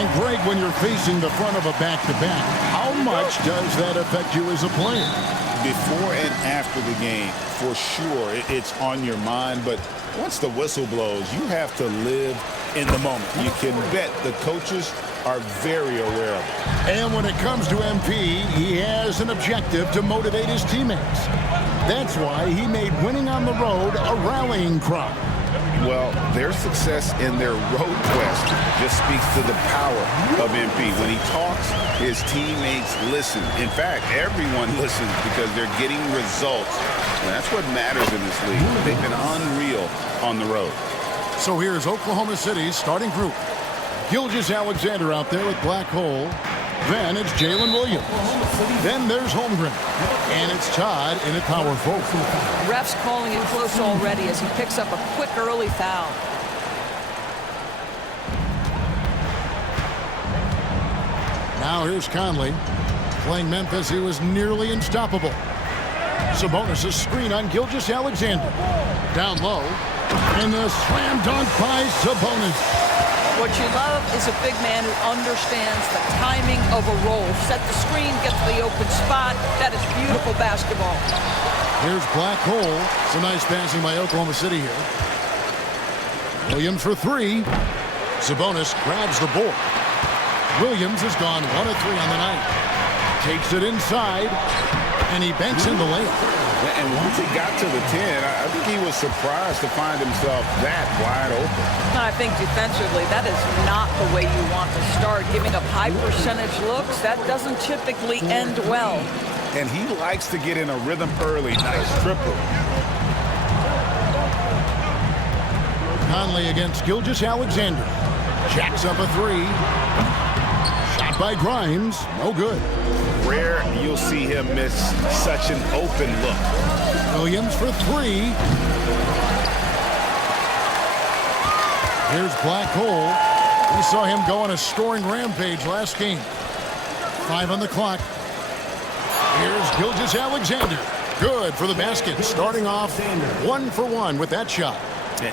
And Greg, when you're facing the front of a back-to-back, how much does that affect you as a player? Before and after the game, for sure, it's on your mind. But once the whistle blows, you have to live in the moment. You can bet the coaches are very aware of it. And when it comes to MP, he has an objective to motivate his teammates. That's why he made winning on the road a rallying cry. Well, their success in their road quest just speaks to the power of MP. When he talks, his teammates listen. In fact, everyone listens because they're getting results. And that's what matters in this league. They've been unreal on the road. So here's Oklahoma City's starting group. Gilgeous-Alexander out there with Black Hole. Then it's Jalen Williams. Then there's Holmgren. And it's Todd in at power forward. Ref's calling it close already as he picks up a quick early foul. Now here's Conley. Playing Memphis, he was nearly unstoppable. Sabonis' screen on Gilgeous-Alexander. Down low. And the slam dunk by Sabonis. What you love is a big man who understands the timing of a roll. Set the screen, get to the open spot. That is beautiful basketball. Here's Black Hole. Some nice passing by Oklahoma City here. Williams for three. Sabonis grabs the board. Williams has gone 1 of 3 on the night. Takes it inside, and he banks in the layup. And once he got to the 10, I think he was surprised to find himself that wide open. I think defensively, that is not the way you want to start. Giving up high percentage looks, that doesn't typically end well. And he likes to get in a rhythm early. Nice triple. Conley against Gilgeous-Alexander. Jacks up a 3. Shot by Grimes. No good. Rare you'll see him miss such an open look. Williams for 3. Here's Black Hole. We saw him go on a scoring rampage last game. 5 on the clock. Here's Gilgeous-Alexander. Good for the basket. Starting off 1 for 1 with that shot.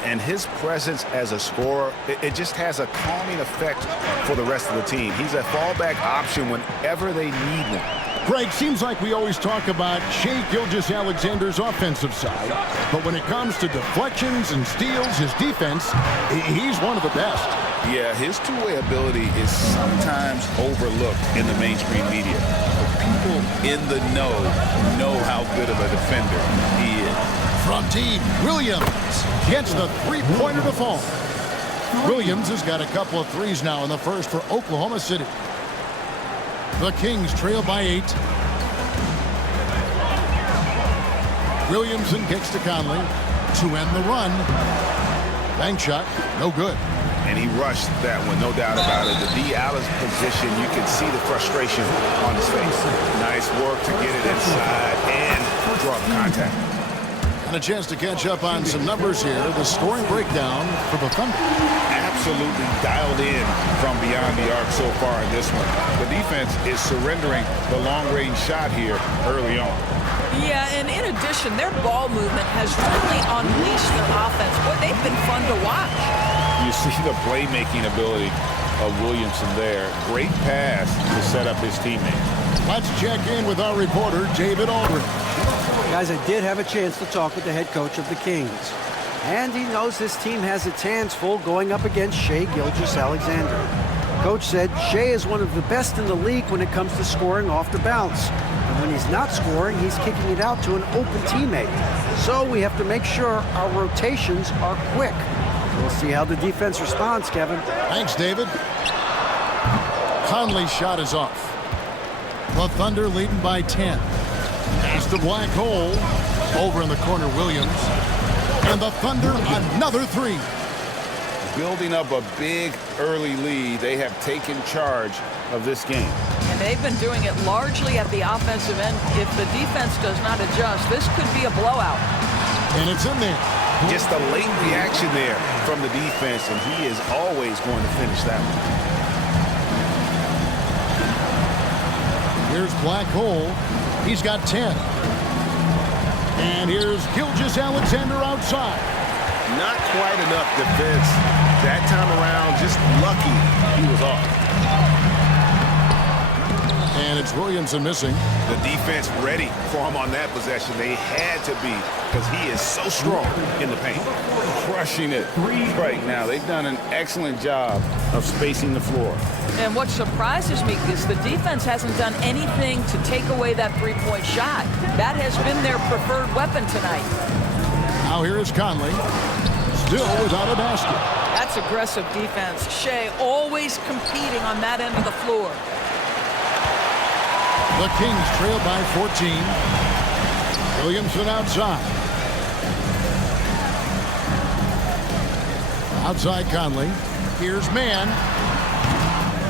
And his presence as a scorer, it just has a calming effect for the rest of the team. He's a fallback option whenever they need one. Greg, seems like we always talk about Shai Gilgeous-Alexander's offensive side, but when it comes to deflections and steals, his defense, he's one of the best. Yeah, his two-way ability is sometimes overlooked in the mainstream media. But people in the know how good of a defender he is. From deep, Williams gets the three-pointer to fall. Williams has got a couple of threes now in the first for Oklahoma City. The Kings trail by 8. Williamson kicks to Conley to end the run. Bank shot, no good. And he rushed that one, no doubt about it. The D. Alice position, you can see the frustration on his face. Nice work to get it inside and draw the contact. And a chance to catch up on some numbers here. The scoring breakdown for the Thunder. Absolutely dialed in from beyond the arc so far in this one. The defense is surrendering the long-range shot here early on. Yeah, and in addition, their ball movement has really unleashed their offense. Boy, they've been fun to watch. You see the playmaking ability of Williamson there. Great pass to set up his teammate. Let's check in with our reporter, David Aldridge. Guys, I did have a chance to talk with the head coach of the Kings. And he knows this team has its hands full going up against Shai Gilgeous-Alexander. Coach said Shai is one of the best in the league when it comes to scoring off the bounce. And when he's not scoring, he's kicking it out to an open teammate. So we have to make sure our rotations are quick. We'll see how the defense responds, Kevin. Thanks, David. Conley's shot is off. The Thunder leading by 10. Pass the Black Hole. Over in the corner, Williams. And the Thunder, another 3. Building up a big early lead, they have taken charge of this game. And they've been doing it largely at the offensive end. If the defense does not adjust, this could be a blowout. And it's in there. Just a late reaction there from the defense, and he is always going to finish that one. Here's Black Hole. He's got 10. And here's Gilgeous-Alexander outside. Not quite enough defense that time around. Just lucky he was off. And it's Williamson missing. The defense ready for him on that possession. They had to be, because he is so strong in the paint. Crushing it right now. They've done an excellent job of spacing the floor. And what surprises me is the defense hasn't done anything to take away that three-point shot. That has been their preferred weapon tonight. Now here is Conley, still without a basket. That's aggressive defense. Shea always competing on that end of the floor. The Kings trail by 14. Williamson outside. Outside Conley. Here's Mann.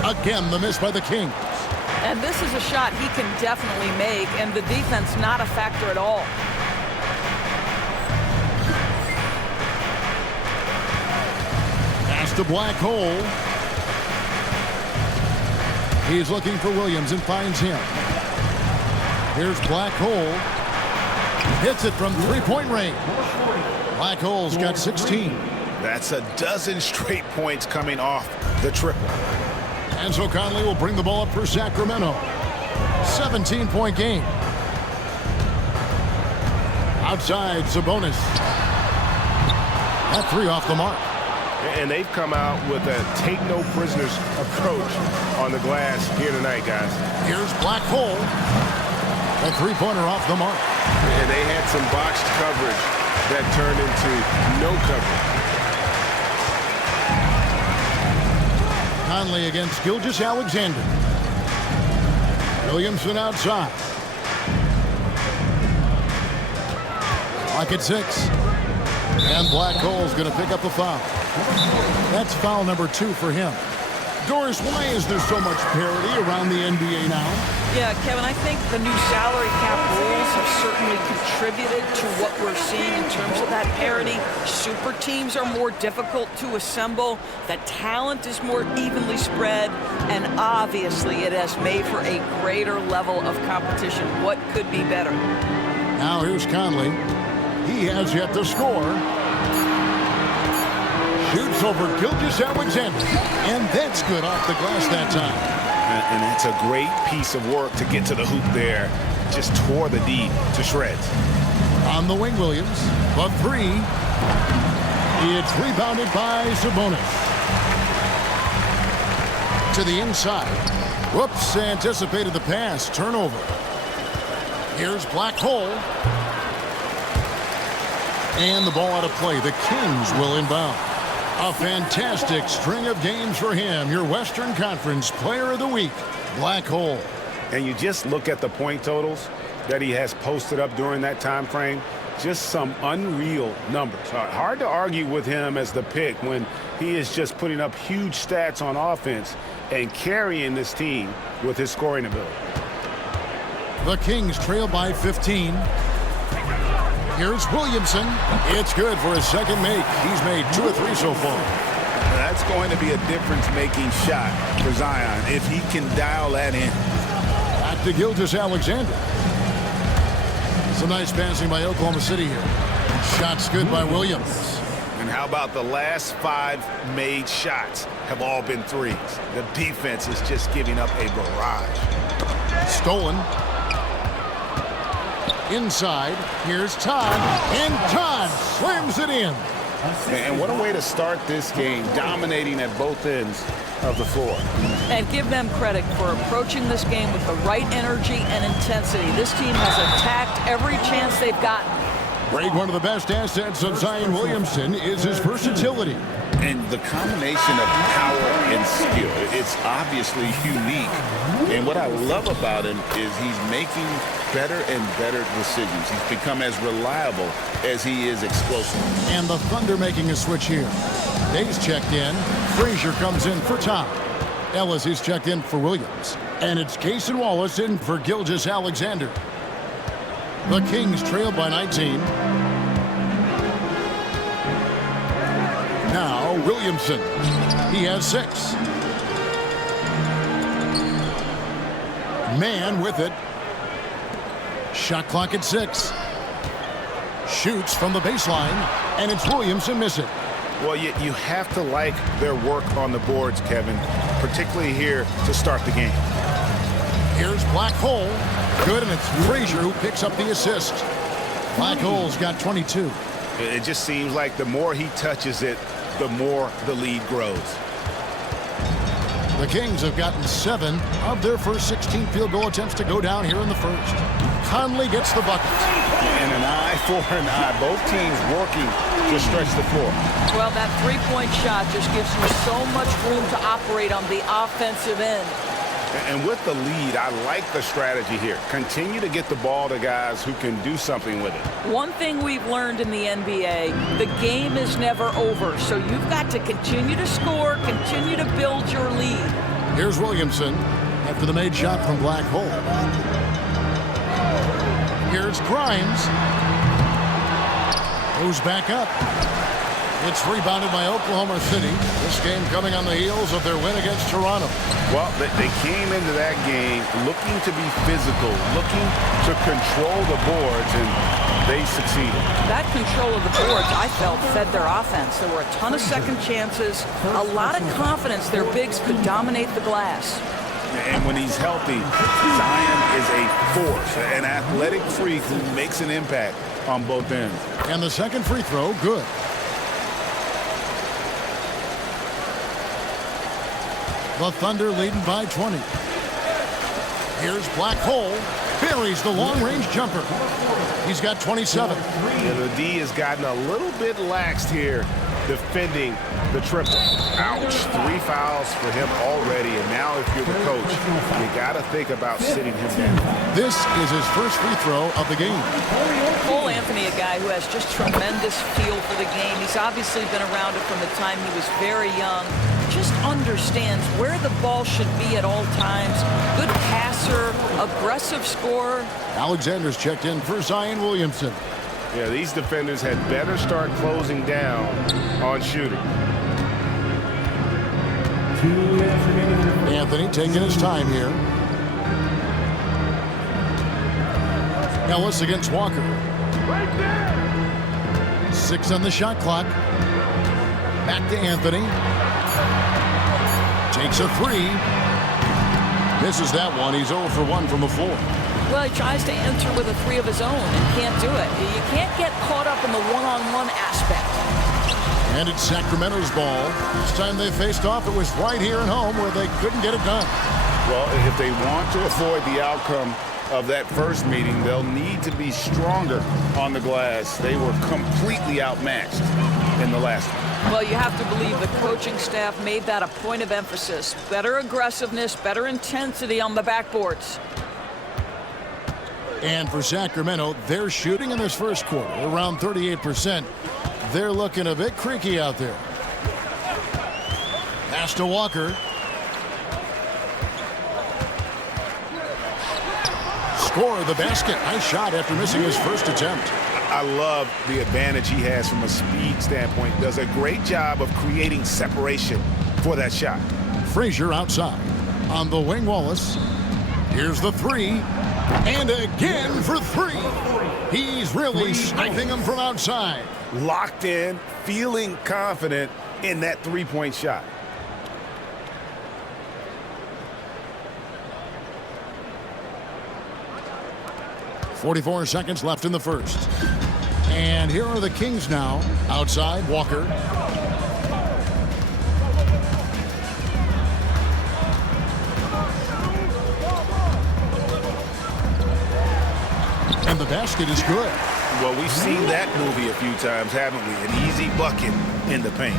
Again, the miss by the Kings. And this is a shot he can definitely make, and the defense not a factor at all. Pass to Black Hole. He's looking for Williams and finds him. Here's Black Hole. Hits it from three-point range. Black Hole's got 16. That's a dozen straight points coming off the triple. And so Conley will bring the ball up for Sacramento. 17-point game. Outside, Sabonis. That three off the mark. And they've come out with a take-no-prisoners approach on the glass here tonight, guys. Here's Black Hole. A three-pointer off the mark. And they had some botched coverage that turned into no coverage. Conley against Gilgeous-Alexander. Williamson outside. Clock at 6. And Black Hole's going to pick up the foul. That's foul number 2 for him. Doris, why is there so much parity around the NBA now? Yeah, Kevin, I think the new salary cap rules have certainly contributed to what we're seeing in terms of that parity. Super teams are more difficult to assemble. The talent is more evenly spread. And obviously, it has made for a greater level of competition. What could be better? Now here's Conley. He has yet to score. Shoots over Gilgeous-Alexander. And that's good off the glass that time. And it's a great piece of work to get to the hoop there. Just tore the D to shreds. On the wing, Williams. But 3. It's rebounded by Sabonis. To the inside. Whoops, anticipated the pass. Turnover. Here's Black Hole. And the ball out of play. The Kings will inbound. A fantastic string of games for him. Your Western Conference Player of the Week, Black Hole. And you just look at the point totals that he has posted up during that time frame. Just some unreal numbers. Hard to argue with him as the pick when he is just putting up huge stats on offense and carrying this team with his scoring ability. The Kings trail by 15. Here's Williamson. It's good for his second make. He's made 2 or 3 so far. That's going to be a difference-making shot for Zion if he can dial that in. Back to Gilgeous-Alexander. Some nice passing by Oklahoma City here. Shots good by Williams. And how about the last 5 made shots have all been threes? The defense is just giving up a barrage. Stolen. Inside, here's Todd, and Todd slams it in. And what a way to start this game, dominating at both ends of the floor. And give them credit for approaching this game with the right energy and intensity. This team has attacked every chance they've gotten. Grade, one of the best assets of Zion Williamson is his versatility. And the combination of power and skill, it's obviously unique. And what I love about him is he's making better and better decisions. He's become as reliable as he is explosive. And the Thunder making a switch here. Days checked in. Frazier comes in for Tom. Ellis is checked in for Williams. And it's Case and Wallace in for Gilgeous-Alexander. The Kings trail by 19. Now Williamson. He has 6. Mann with it. Shot clock at 6. Shoots from the baseline, and it's Williamson miss it. Well, you have to like their work on the boards, Kevin, particularly here to start the game. Here's Black Hole. Good, and it's Frazier who picks up the assist. Black Hole's got 22. It just seems like the more he touches it, the more the lead grows. The Kings have gotten 7 of their first 16 field goal attempts to go down here in the first. Conley gets the bucket. And an eye for an eye. Both teams working to stretch the floor. Well, that three-point shot just gives you so much room to operate on the offensive end. And with the lead, I like the strategy here. Continue to get the ball to guys who can do something with it. One thing we've learned in the NBA, the game is never over. So you've got to continue to score, continue to build your lead. Here's Williamson after the made shot from Black Hole. Here's Grimes. Goes back up. It's rebounded by Oklahoma City. This game coming on the heels of their win against Toronto. Well, they came into that game looking to be physical, looking to control the boards, and they succeeded. That control of the boards, I felt, fed their offense. There were a ton of second chances, a lot of confidence their bigs could dominate the glass. And when he's healthy, Zion is a force, an athletic freak who makes an impact on both ends. And the second free throw, good. The Thunder leading by 20. Here's Black Hole. Buries the long-range jumper. He's got 27. Yeah, the D has gotten a little bit laxed here defending the triple. Ouch. 3 fouls for him already. And now if you're the coach, you got to think about sitting him down. This is his first free throw of the game. Cole Anthony, a guy who has just tremendous feel for the game. He's obviously been around it from the time he was very young. Just understands where the ball should be at all times. Good passer, aggressive scorer. Alexander's checked in for Zion Williamson. Yeah, these defenders had better start closing down on shooting. Anthony taking his time here. Ellis against Walker. 6 on the shot clock. Back to Anthony. Takes a 3. Misses that one. He's 0 for 1 from the floor. Well, he tries to enter with a 3 of his own and can't do it. You can't get caught up in the one-on-one aspect. And it's Sacramento's ball. This time they faced off, it was right here at home where they couldn't get it done. Well, if they want to avoid the outcome of that first meeting, they'll need to be stronger on the glass. They were completely outmatched in the last one. Well, you have to believe the coaching staff made that a point of emphasis. Better aggressiveness, better intensity on the backboards. And for Sacramento, they're shooting in this first quarter around 38%. They're looking a bit creaky out there. Pass to Walker. Score the basket. Nice shot after missing his first attempt. I love the advantage he has from a speed standpoint. Does a great job of creating separation for that shot. Frazier outside. On the wing, Wallace. Here's the 3. And again for 3. He's really sniping him from outside. Locked in, feeling confident in that three-point shot. .44 seconds left in the first. And here are the Kings now. Outside, Walker. And the basket is good. Well, we've seen that movie a few times, haven't we? An easy bucket in the paint.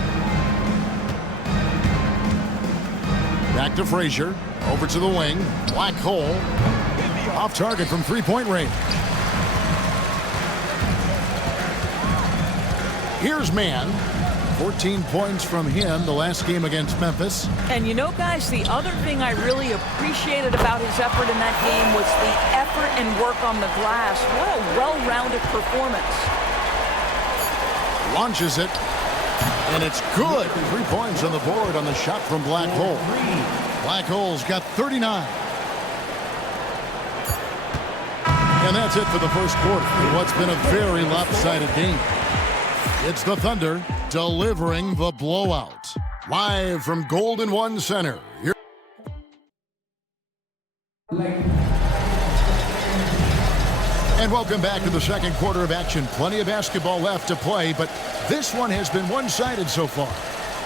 Back to Frazier. Over to the wing. Black Hole. Off target from three-point range. Here's Mann. 14 points from him the last game against Memphis. And you know, guys, the other thing I really appreciated about his effort in that game was the effort and work on the glass. What a well-rounded performance. Launches it. And it's good. 3 points on the board on the shot from Black Hole. Black Hole's got 39. And that's it for the first quarter in what's been a very lopsided game. It's the Thunder delivering the blowout. Live from Golden One Center. And welcome back to the second quarter of action. Plenty of basketball left to play, but this one has been one-sided so far.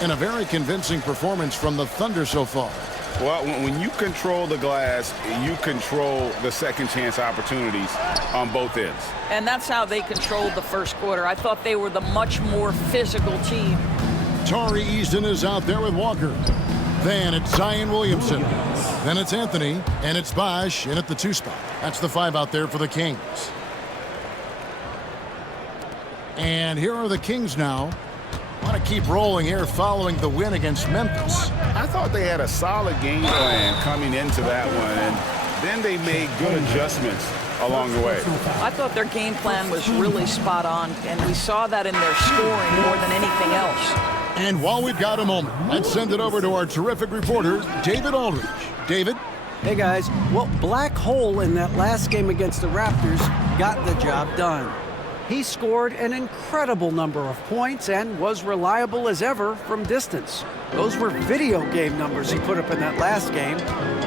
And a very convincing performance from the Thunder so far. Well, when you control the glass, you control the second chance opportunities on both ends. And that's how they controlled the first quarter. I thought they were the much more physical team. Tari Easton is out there with Walker. Then it's Zion Williamson. Then it's Anthony, and it's Bosch in at the 2 spot. That's the 5 out there for the Kings. And here are the Kings now. Want to keep rolling here following the win against Memphis. I thought they had a solid game plan coming into that one, and then they made good adjustments along the way. I thought their game plan was really spot on, and we saw that in their scoring more than anything else. And while we've got a moment, let's send it over to our terrific reporter, David Aldridge. David? Hey, guys. Well, Black Hole in that last game against the Raptors got the job done. He scored an incredible number of points and was reliable as ever from distance. Those were video game numbers he put up in that last game.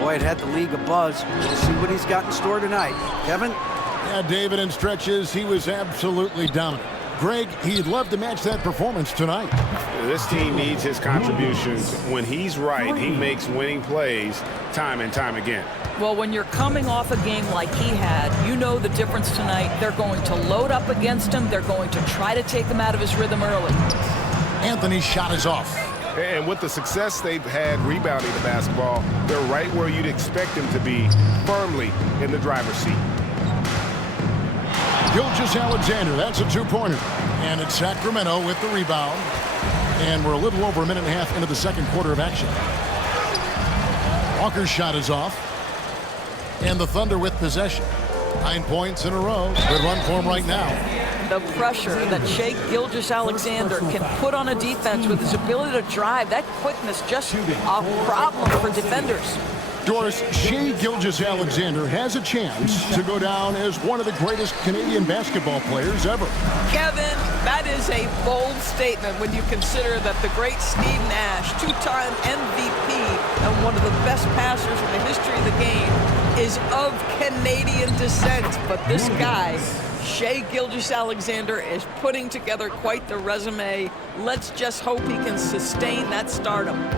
Boy, it had the league abuzz. We'll see what he's got in store tonight. Kevin? Yeah, David, in stretches, he was absolutely dominant. Greg, he'd love to match that performance tonight. This team needs his contributions. When he's right, he makes winning plays time and time again. Well, when you're coming off a game like he had, you know the difference tonight. They're going to load up against him. They're going to try to take him out of his rhythm early. Anthony's shot is off. And with the success they've had rebounding the basketball, they're right where you'd expect them to be, firmly in the driver's seat. Gilgeous-Alexander, that's a 2-pointer. And it's Sacramento with the rebound. And we're a little over a minute and a half into the second quarter of action. Walker's shot is off. And the Thunder with possession. 9 points in a row. Good run for him right now. The pressure that Shai Gilgeous-Alexander can put on a defense with his ability to drive, that quickness, just a problem for defenders. Doris, Shai Gilgeous-Alexander has a chance to go down as one of the greatest Canadian basketball players ever. Kevin, that is a bold statement when you consider that the great Steve Nash, 2-time MVP and one of the best passers in the history of the game, is of Canadian descent. But this guy, Shai Gilgeous-Alexander, is putting together quite the resume. Let's just hope he can sustain that stardom.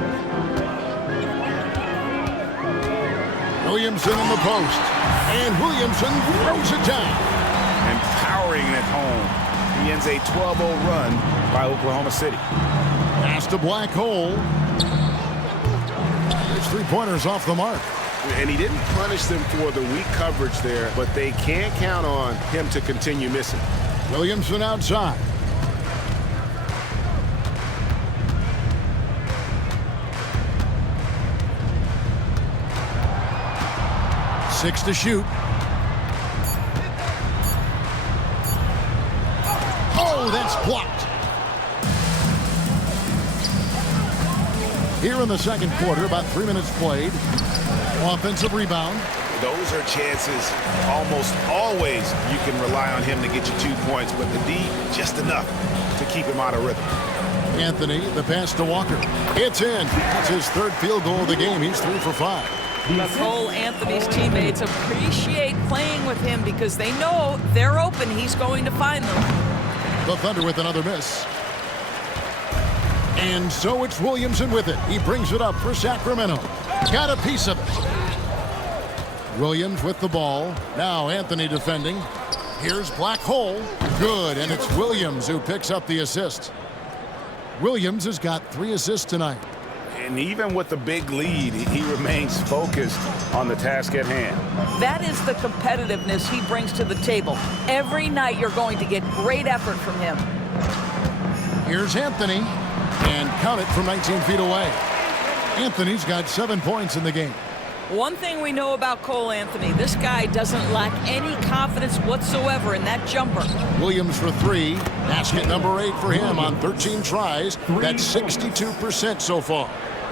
Williamson in the post. And Williamson throws it down. Empowering it home. He ends a 12-0 run by Oklahoma City. Pass to Black Hole. His 3-pointers off the mark. And he didn't punish them for the weak coverage there, but they can't count on him to continue missing. Williamson outside. Six to shoot. Oh, that's blocked. Here in the second quarter, about 3 minutes played. Offensive rebound. Those are chances almost always you can rely on him to get you 2 points, but the D, just enough to keep him out of rhythm. Anthony, the pass to Walker. It's in. That's his 3rd field goal of the game. He's 3 for 5. But Cole Anthony's teammates appreciate playing with him because they know they're open. He's going to find them. The Thunder with another miss. And so it's Williamson with it. He brings it up for Sacramento. Got a piece of it. Williams with the ball. Now Anthony defending. Here's Black Hole. Good, and it's Williams who picks up the assist. Williams has got 3 assists tonight. And even with the big lead, he remains focused on the task at hand. That is the competitiveness he brings to the table. Every night you're going to get great effort from him. Here's Anthony. And count it from 19 feet away. Anthony's got 7 points in the game. One thing we know about Cole Anthony, this guy doesn't lack any confidence whatsoever in that jumper. Williams for 3. Basket number 8 for him on 13 tries. That's 62% so far.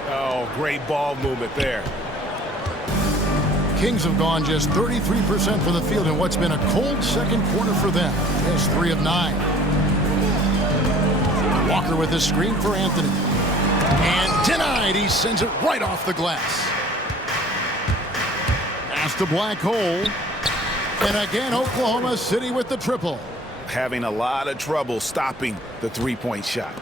Oh, great ball movement there. Kings have gone just 33% from the field in what's been a cold second quarter for them. Just 3 of 9. Walker with a screen for Anthony. And denied. He sends it right off the glass. Pass to Black Hole. And again, Oklahoma City with the triple. Having a lot of trouble stopping the three-point shot.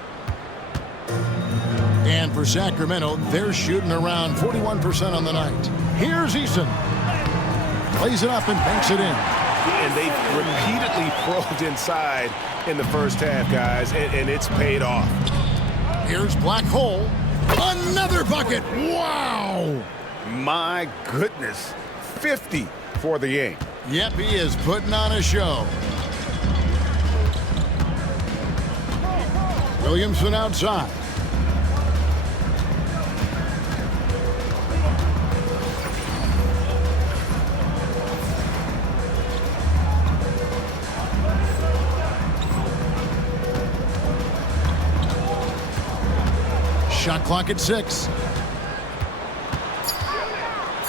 And for Sacramento, they're shooting around 41% on the night. Here's Eason. Plays it up and banks it in. And they've repeatedly probed inside in the first half, guys, and it's paid off. Here's Black Hole. Another bucket. Wow. My goodness. 50 for the game. Yep, he is putting on a show. Williamson outside. Shot clock at 6.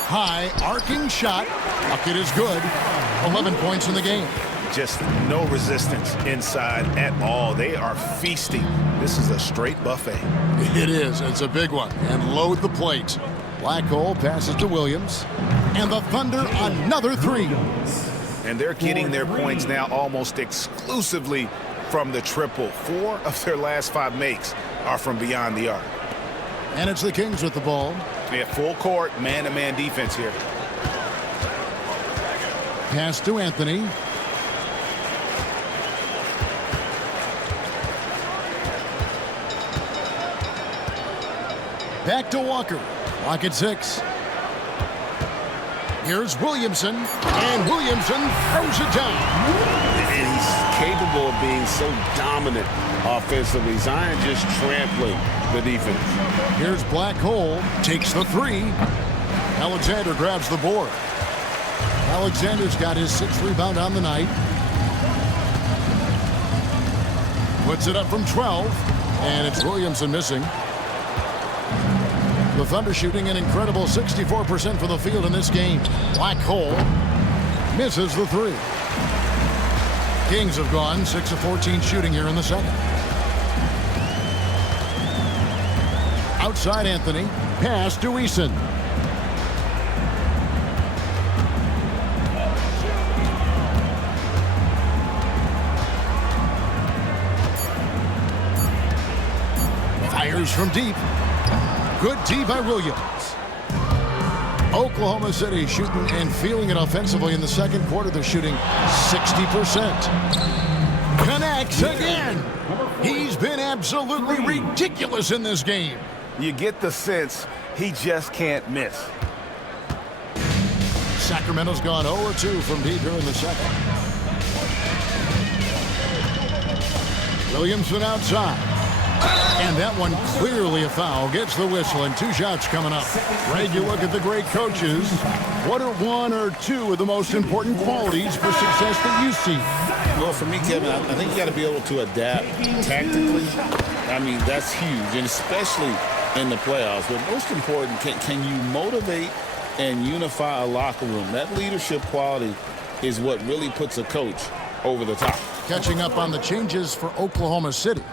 High arcing shot. Bucket is good. 11 points in the game. Just no resistance inside at all. They are feasting. This is a straight buffet. It is. It's a big one. And load the plate. Black Hole passes to Williams. And the Thunder another 3. And they're getting their points now almost exclusively from the triple. 4 of their last 5 makes are from beyond the arc. And it's the Kings with the ball. Yeah, full court, man-to-man defense here. Pass to Anthony. Back to Walker. Clock at 6. Here's Williamson. And Williamson throws it down. And he's capable of being so dominant offensively. Zion just trampling the defense. Here's Black Hole. Takes the 3. Alexander grabs the board. Alexander's got his 6th rebound on the night. Puts it up from 12. And it's Williamson missing. The Thunder shooting an incredible 64% for the field in this game. Black Hole misses the 3. Kings have gone 6 of 14 shooting here in the second. Outside Anthony. Pass to Eason. Fires from deep. Good D by Williams. Oklahoma City shooting and feeling it offensively in the second quarter. They're shooting 60%. Connects again. He's been absolutely ridiculous in this game. You get the sense he just can't miss. Sacramento's gone 0-2 from deep here in the second. Williamson outside. And that one clearly a foul. Gets the whistle and 2 shots coming up. Greg, you look at the great coaches. What are 1 or 2 of the most important qualities for success that you see? Well, for me, Kevin, I think you got to be able to adapt tactically. I mean, that's huge, and especially in the playoffs. But most important, can you motivate and unify a locker room? That leadership quality is what really puts a coach over the top. Catching up on the changes for Oklahoma City.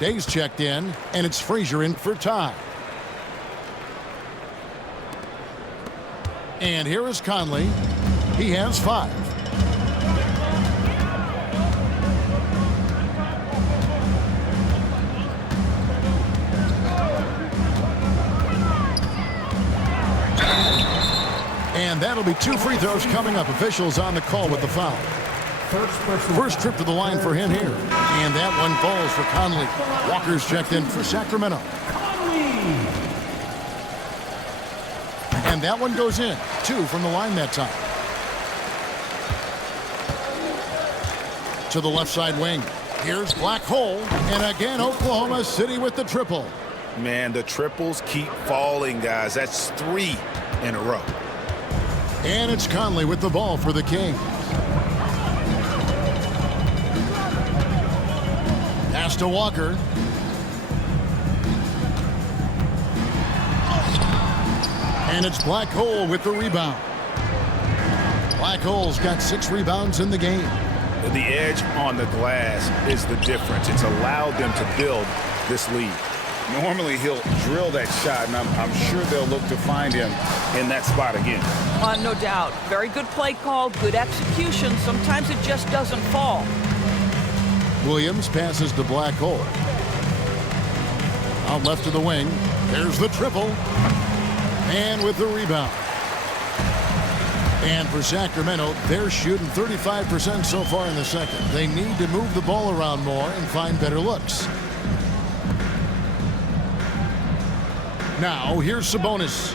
Days checked in, and it's Frazier in for time. And here is Conley. He has 5. And that'll be 2 free throws coming up. Officials on the call with the foul. First trip to the line for him here. And that one falls for Conley. Walker's checked in for Sacramento. And that one goes in. 2 from the line that time. To the left side wing. Here's Black Hole. And again, Oklahoma City with the triple. Man, the triples keep falling, guys. That's 3 in a row. And it's Conley with the ball for the Kings. Pass to Walker. And it's Black Hole with the rebound. Black Hole's got 6 rebounds in the game. The edge on the glass is the difference. It's allowed them to build this lead. Normally he'll drill that shot, and I'm sure they'll look to find him in that spot again. No doubt. Very good play call, good execution. Sometimes it just doesn't fall. Williams passes to Black Hole. Out left to the wing. There's the triple. And with the rebound. And for Sacramento, they're shooting 35% so far in the second. They need to move the ball around more and find better looks. Now, here's Sabonis.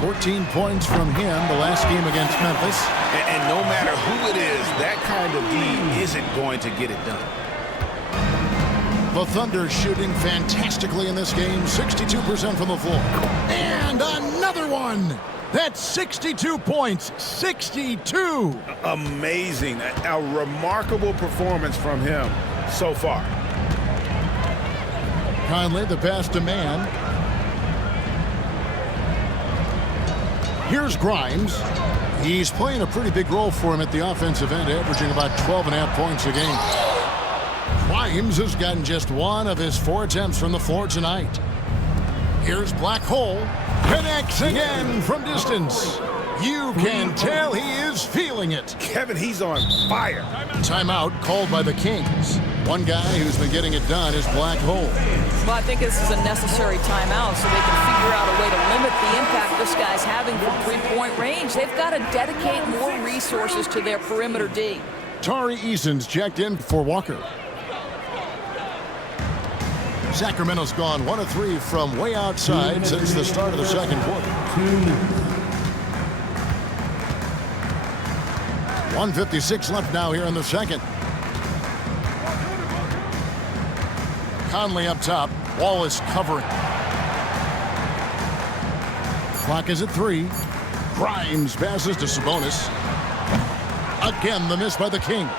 14 points from him the last game against Memphis. And no matter who it is, that kind of D isn't going to get it done. The Thunder shooting fantastically in this game, 62% from the floor. And another one! That's 62 points, 62! Amazing, a remarkable performance from him so far. Conley, the pass to Mann. Here's Grimes. He's playing a pretty big role for him at the offensive end, averaging about 12.5 points a game. Grimes has gotten just one of his 4 attempts from the floor tonight. Here's Black Hole. Connects again from distance. You can tell he is feeling it. Kevin, he's on fire. Timeout called by the Kings. One guy who's been getting it done is Black Hole. Well, I think this is a necessary timeout so they can figure out a way to limit the impact this guy's having from three-point range. They've got to dedicate more resources to their perimeter D. Tari Eason's checked in for Walker. Sacramento's gone 1 of 3 from way outside since the start of the second quarter. 1:56 left now here in the second. Conley up top. Wallace covering. Clock is at 3. Grimes passes to Sabonis. Again, the miss by the Kings.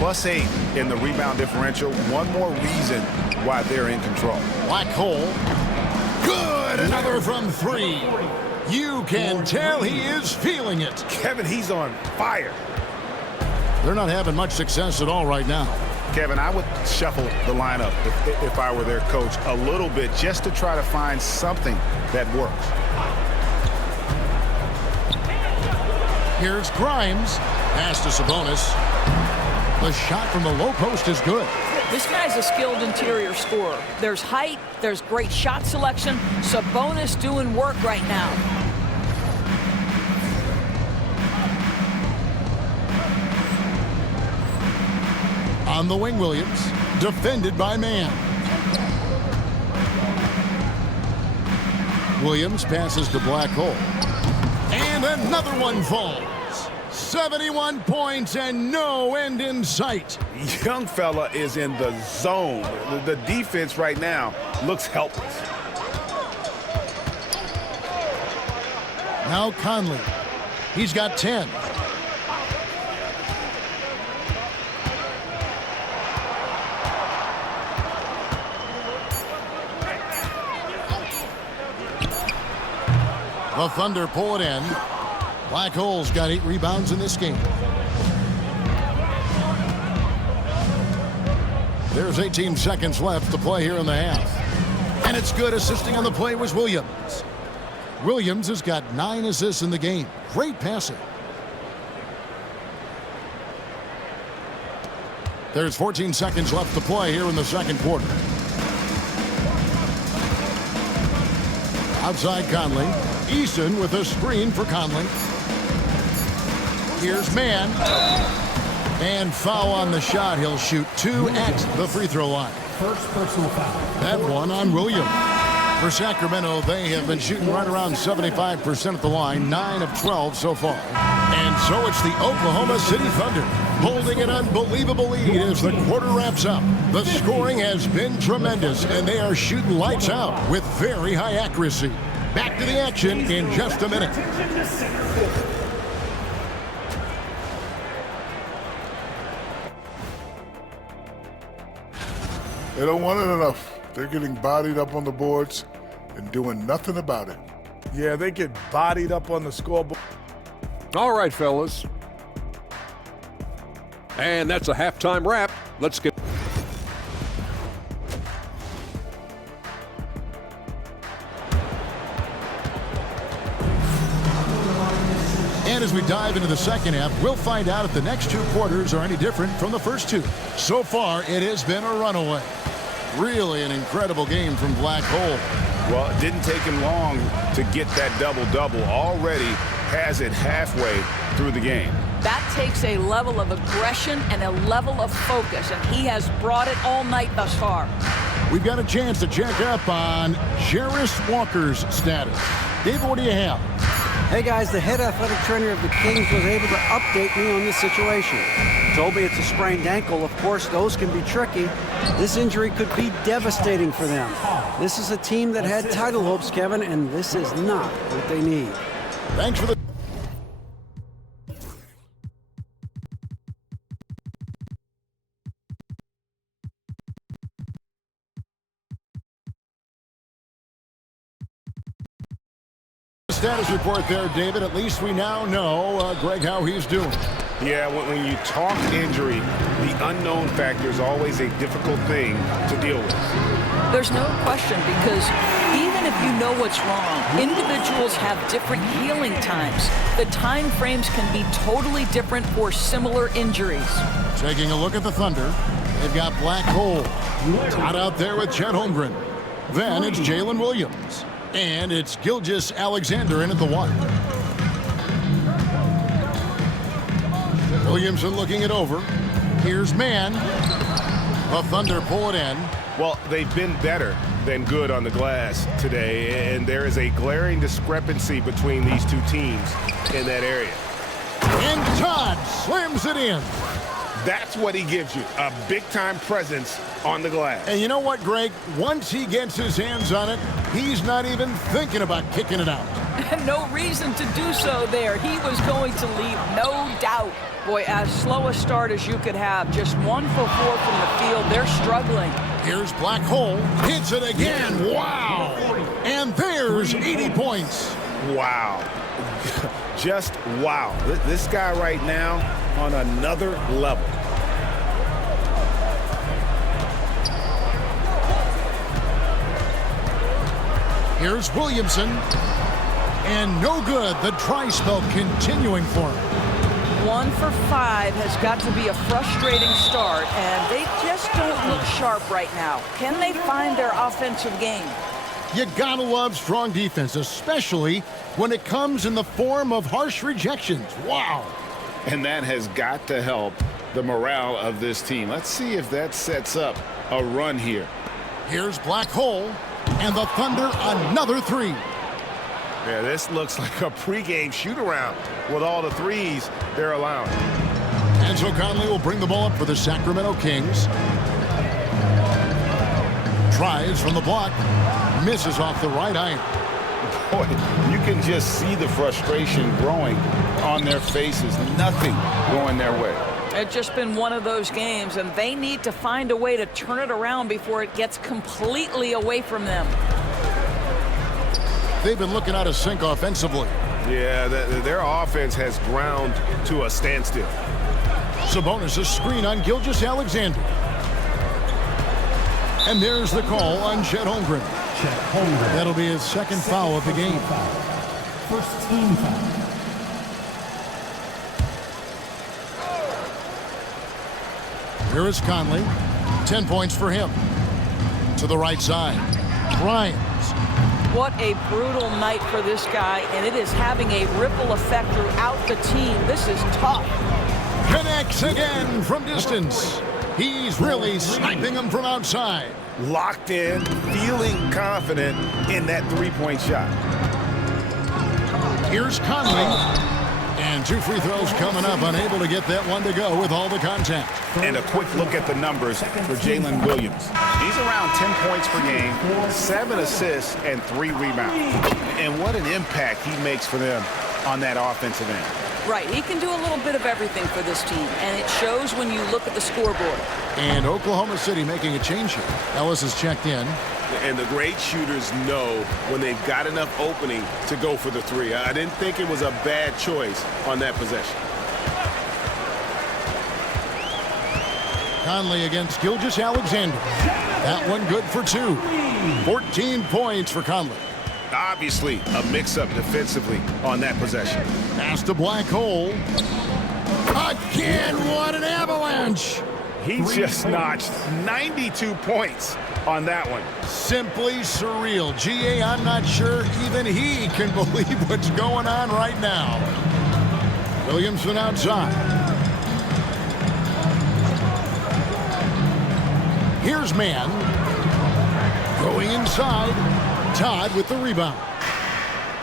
+8 in the rebound differential. One more reason why they're in control. Black Hole. Good! Another from 3. You can tell he is feeling it. Kevin, he's on fire. They're not having much success at all right now. Kevin, I would shuffle the lineup if I were their coach a little bit just to try to find something that works. Here's Grimes. Pass to Sabonis. The shot from the low post is good. This guy's a skilled interior scorer. There's height, there's great shot selection. Sabonis doing work right now. On the wing, Williams. Defended by Mann. Williams passes to Black Hole. And another one falls. 71 points and no end in sight. Young fella is in the zone. The defense right now looks helpless. Now Conley. He's got 10. The Thunder pull it in. Black Hole's got 8 rebounds in this game. There's 18 seconds left to play here in the half. And it's good. Assisting on the play was Williams. Williams has got 9 assists in the game. Great passing. There's 14 seconds left to play here in the second quarter. Outside Conley. Eason with a screen for Conley. Here's Mann. And foul on the shot. He'll shoot 2 at the free throw line. First personal foul. That one on Williams. For Sacramento, they have been shooting right around 75% at the line, 9 of 12 so far. And so it's the Oklahoma City Thunder holding an unbelievable lead as the quarter wraps up. The scoring has been tremendous, and they are shooting lights out with very high accuracy. Back to the action in just a minute. They don't want it enough. They're getting bodied up on the boards and doing nothing about it. Yeah, they get bodied up on the scoreboard. All right, fellas. And that's a halftime wrap. Let's get... And as we dive into the second half, we'll find out if the next two quarters are any different from the first two. So far, it has been a runaway. Really an incredible game from Black Hole. Well, it didn't take him long to get that double-double. Already has it halfway through the game. That takes a level of aggression and a level of focus, and he has brought it all night thus far. We've got a chance to check up on Jarris Walker's status. David, what do you have? Hey guys, the head athletic trainer of the Kings was able to update me on this situation. He told me it's a sprained ankle. Of course, those can be tricky. This injury could be devastating for them. This is a team that had title hopes, Kevin, and this is not what they need. Thanks for the... status report there, David. At least we now know, Greg, how he's doing. Yeah, when you talk injury, the unknown factor is always a difficult thing to deal with. There's no question, because even if you know what's wrong, individuals have different healing times. The time frames can be totally different for similar injuries. Taking a look at the Thunder, they've got Black Hole. Todd out there with Chet Holmgren. Then it's Jalen Williams. And it's Gilgeous-Alexander in at the one. Williamson looking it over. Here's Mann. The Thunder pull it in. Well, they've been better than good on the glass today, and there is a glaring discrepancy between these two teams in that area. And Todd slams it in. That's what he gives you, a big-time presence on the glass. And you know what, Greg? Once he gets his hands on it, he's not even thinking about kicking it out. No reason to do so there. He was going to leave, no doubt. Boy, as slow a start as you could have. Just 1 for 4 from the field. They're struggling. Here's Black Hole. Hits it again. Wow. And there's 80 points. Wow. Just wow. This guy right now on another level. Here's Williamson. And no good. The dry spell continuing for him. 1 for 5 has got to be a frustrating start, and they just don't look sharp right now. Can they find their offensive game? You gotta love strong defense, especially when it comes in the form of harsh rejections. Wow. And that has got to help the morale of this team. Let's see if that sets up a run here. Here's Black Hole, and the Thunder another three. Yeah, this looks like a pregame shoot-around with all the threes they're allowing. And so Conley will bring the ball up for the Sacramento Kings. Tries from the block. Misses off the right iron. Boy, you can just see the frustration growing on their faces. Nothing going their way. It's just been one of those games, and they need to find a way to turn it around before it gets completely away from them. They've been looking out of sync offensively. Yeah, their offense has ground to a standstill. Sabonis' screen on Gilgeous-Alexander. And there's the call on Chet Holmgren. That'll be his second foul of the game. First team foul. Here is Conley. 10 points for him. To the right side. Bryant. What a brutal night for this guy, and it is having a ripple effect throughout the team. This is tough. Connects again from distance. He's really sniping him from outside. Locked in, feeling confident in that three-point shot. Here's Conley. And 2 free throws coming up, unable to get that one to go with all the contact. And a quick look at the numbers for Jalen Williams. He's around 10 points per game, 7 assists, and 3 rebounds. And what an impact he makes for them on that offensive end. Right, he can do a little bit of everything for this team, and it shows when you look at the scoreboard. And Oklahoma City making a change here. Ellis has checked in. And the great shooters know when they've got enough opening to go for the three. I didn't think it was a bad choice on that possession. Conley against Gilgeous-Alexander. That one good for 2. 14 points for Conley. Obviously, a mix-up defensively on that possession. Pass to Black Hole. Again, what an avalanche! He just notched 92 points on that one. Simply surreal. GA, I'm not sure even he can believe what's going on right now. Williamson outside. Here's man. Going inside. Todd with the rebound.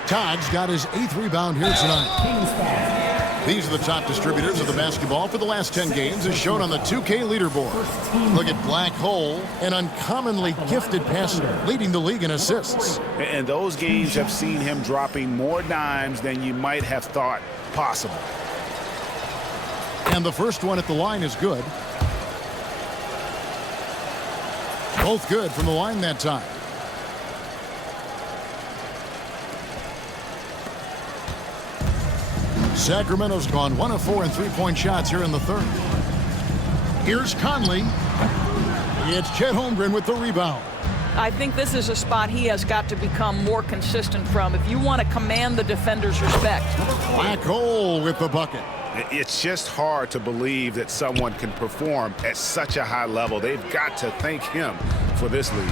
Todd's got his 8th rebound here tonight. These are the top distributors of the basketball for the last 10 games, as shown on the 2K leaderboard. Look at Black Hole, an uncommonly gifted passer, leading the league in assists. And those games have seen him dropping more dimes than you might have thought possible. And the first one at the line is good. Both good from the line that time. Sacramento's gone 1 of 4 in three-point shots here in the third. Here's Conley. It's Chet Holmgren with the rebound. I think this is a spot he has got to become more consistent from if you want to command the defender's respect. Black Hole with the bucket. It's just hard to believe that someone can perform at such a high level. They've got to thank him for this lead.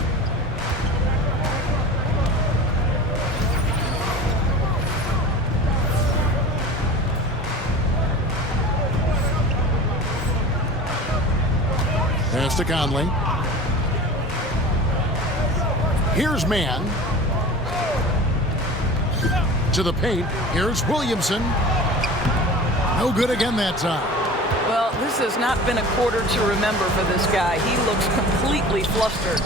Pass to Conley. Here's man. To the paint. Here's Williamson. No good again that time. Well, this has not been a quarter to remember for this guy. He looks completely flustered.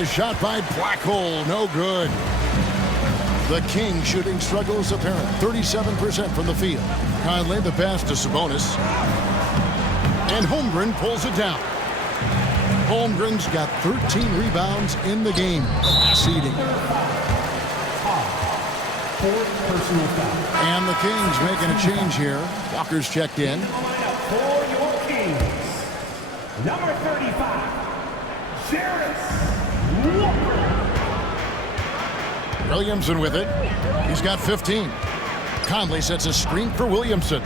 A shot by Black Hole. No good. The King shooting struggles apparent. 37% from the field. Conley the pass to Sabonis. And Holmgren pulls it down. Holmgren's got 13 rebounds in the game. Seeding. And the Kings making a change here. Walker's checked in. For your Kings, number 35, Jarris Walker. Williamson with it. He's got 15. Conley sets a screen for Williamson.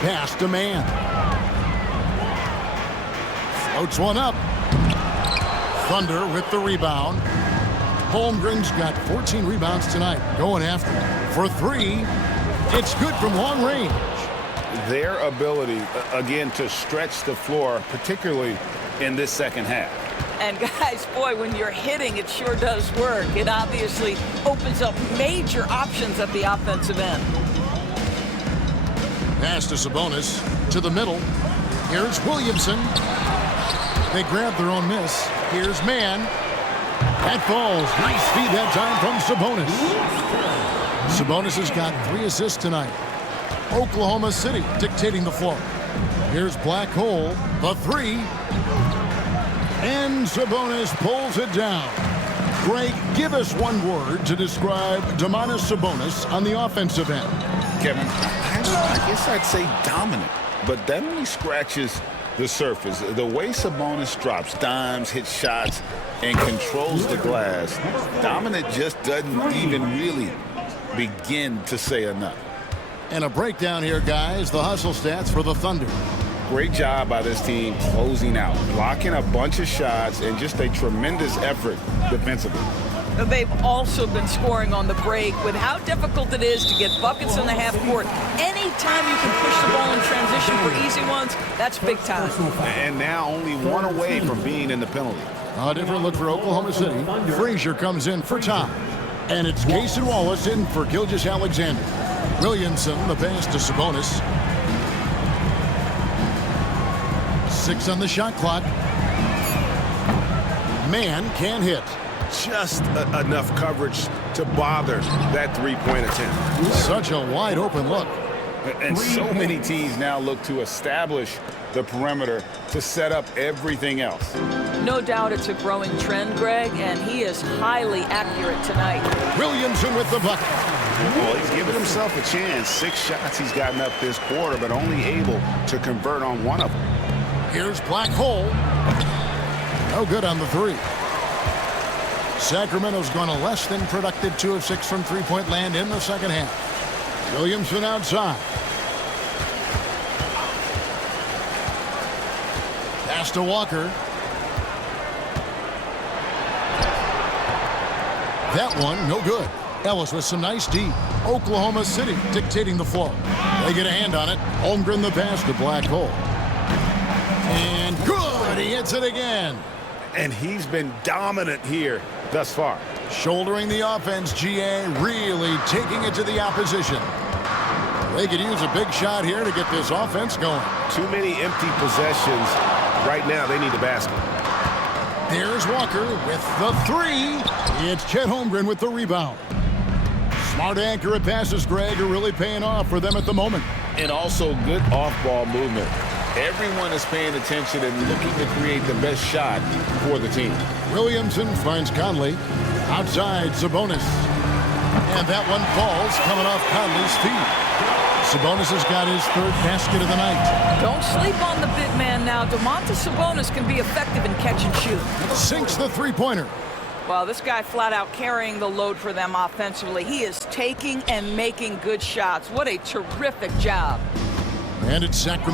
Pass to man. Floats one up. Thunder with the rebound. Holmgren's got 14 rebounds tonight. Going after it. For 3, it's good from long range. Their ability, again, to stretch the floor, particularly in this second half. And guys, boy, when you're hitting, it sure does work. It obviously opens up major options at the offensive end. Pass to Sabonis. To the middle. Here's Williamson. They grab their own miss. Here's man. That falls. Nice feed that time from Sabonis. Sabonis has got 3 assists tonight. Oklahoma City dictating the floor. Here's Black Hole. The 3. And Sabonis pulls it down. Greg, give us one word to describe Domantas Sabonis on the offensive end. Kevin, I guess I'd say dominant, but that only scratches the surface. The way Sabonis drops dimes, hits shots, and controls the glass, dominant just doesn't even really begin to say enough. And a breakdown here, guys. The hustle stats for the Thunder. Great job by this team closing out, blocking a bunch of shots, and just a tremendous effort defensively. They've also been scoring on the break. With how difficult it is to get buckets in the half court, anytime you can push the ball in transition for easy ones, that's big time. And now only 1 away from being in the penalty. A different look for Oklahoma City. Frazier comes in for Tom. And it's Cason Wallace in for Gilgeous-Alexander. Williamson, the pass to Sabonis. 6 on the shot clock. Man can't hit. Just enough coverage to bother that three-point attempt. Such a wide open look. And so many teams now look to establish the perimeter to set up everything else. No doubt it's a growing trend, Greg, and he is highly accurate tonight. Williamson with the bucket. Well, he's given himself a chance. 6 shots he's gotten up this quarter, but only able to convert on 1 of them. Here's Black Hole. No good on the three. Sacramento's gone a less than productive 2 of 6 from three-point land in the second half. Williamson outside. Pass to Walker. That one, no good. Ellis with some nice D. Oklahoma City dictating the flow. They get a hand on it. Holmgren the pass to Black Hole. And good! He hits it again. And he's been dominant here thus far. Shouldering the offense, GA really taking it to the opposition. They could use a big shot here to get this offense going. Too many empty possessions. Right now, they need a basket. There's Walker with the three. It's Chet Holmgren with the rebound. Smart, accurate passes, Greg, are really paying off for them at the moment. And also good off-ball movement. Everyone is paying attention and looking to create the best shot for the team. Williamson finds Conley. Outside, Sabonis. And that one falls coming off Conley's feet. Sabonis has got his third basket of the night. Don't sleep on the big man now. Domantas Sabonis can be effective in catch and shoot. Sinks the three-pointer. Well, this guy flat out carrying the load for them offensively. He is taking and making good shots. What a terrific job. And it's Sacramento.